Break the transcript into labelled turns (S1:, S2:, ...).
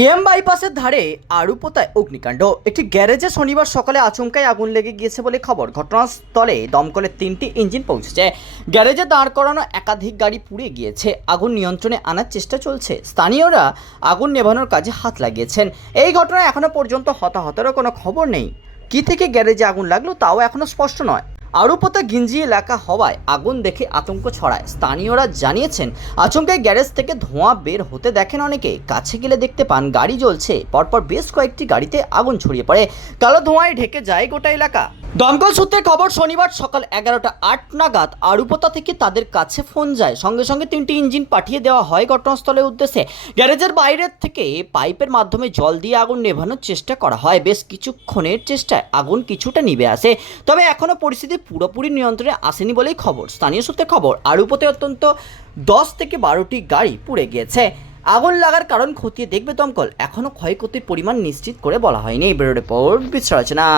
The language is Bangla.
S1: ইএম বাইপাসের ধারে আরুপোতায় অগ্নিকাণ্ড। একটি গ্যারেজে শনিবার সকালে আচমকায় আগুন লেগে গিয়েছে বলে খবর। ঘটনাস্থলে দমকলের তিনটি ইঞ্জিন পৌঁছেছে। গ্যারেজে দাঁড় করানো একাধিক গাড়ি পুড়ে গিয়েছে। আগুন নিয়ন্ত্রণে আনার চেষ্টা চলছে। স্থানীয়রা আগুন নেভানোর কাজে হাত লাগিয়েছেন। এই ঘটনায় এখনও পর্যন্ত হতাহতেরও কোনো খবর নেই। কি থেকে গ্যারেজে আগুন লাগল তাও এখনও স্পষ্ট নয়। আরুপোতা গিঞ্জি এলাকা হওয়ায় আগুন দেখে আতঙ্ক ছড়ায়। স্থানীয়রা জানিয়েছেন, আচমকায় গ্যারেজ থেকে ধোঁয়া বের হতে দেখেন অনেকে। কাছে গেলে দেখতে পান, গাড়ি জ্বলছে। পরপর বেশ কয়েকটি গাড়িতে আগুন ছড়িয়ে পড়ে। কালো ধোঁয়ায় ঢেকে যায় গোটা এলাকা। দমকল সূত্রে খবর, শনিবার সকাল এগারোটা আট নাগাদ আরুপোতা থেকে তাদের কাছে ফোন যায়। সঙ্গে সঙ্গে তিনটি ইঞ্জিন পাঠিয়ে দেওয়া হয় ঘটনাস্থলের উদ্দেশ্যে। গ্যারেজের বাইরের থেকে পাইপের মাধ্যমে জল দিয়ে আগুন নেভানোর চেষ্টা করা হয়। বেশ কিছুক্ষণের চেষ্টায় আগুন কিছুটা নিভে আসে। তবে এখনও পরিস্থিতি পুরোপুরি নিয়ন্ত্রণে আসেনি বলেই খবর। স্থানীয় সূত্রে খবর, আরুপোতে অত্যন্ত দশ থেকে বারোটি গাড়ি পুড়ে গিয়েছে। আগুন লাগার কারণ খতিয়ে দেখবে দমকল। এখনও ক্ষয়ক্ষতির পরিমাণ নিশ্চিত করে বলা হয়নি। Bureau report বিশ্লেষণা